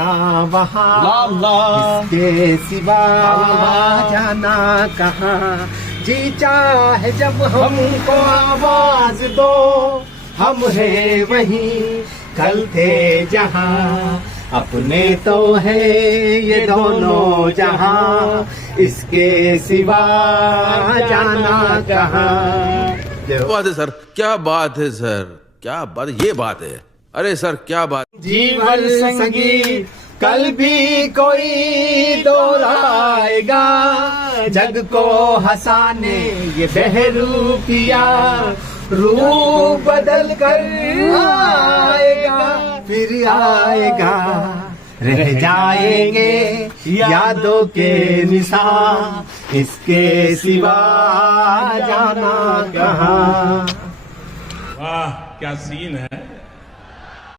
जाना वहाँ, इसके सिवा जाना कहाँ। जी चाहे जब हमको आवाज दो, हम है वहीं, कल थे जहाँ। अपने तो है ये दोनों जहाँ, इसके सिवा जाना कहाँ। क्या बात है सर, क्या बात है सर, क्या बात, ये बात है। अरे सर क्या बात। जीवन संगीत कल भी कोई दोहराएगा, जग को हंसाने ये बहरूपिया रूप बदल कर आएगा, फिर आएगा। रह जाएंगे यादों के निशान, इसके सिवा जाना कहाँ। वाह क्या सीन है।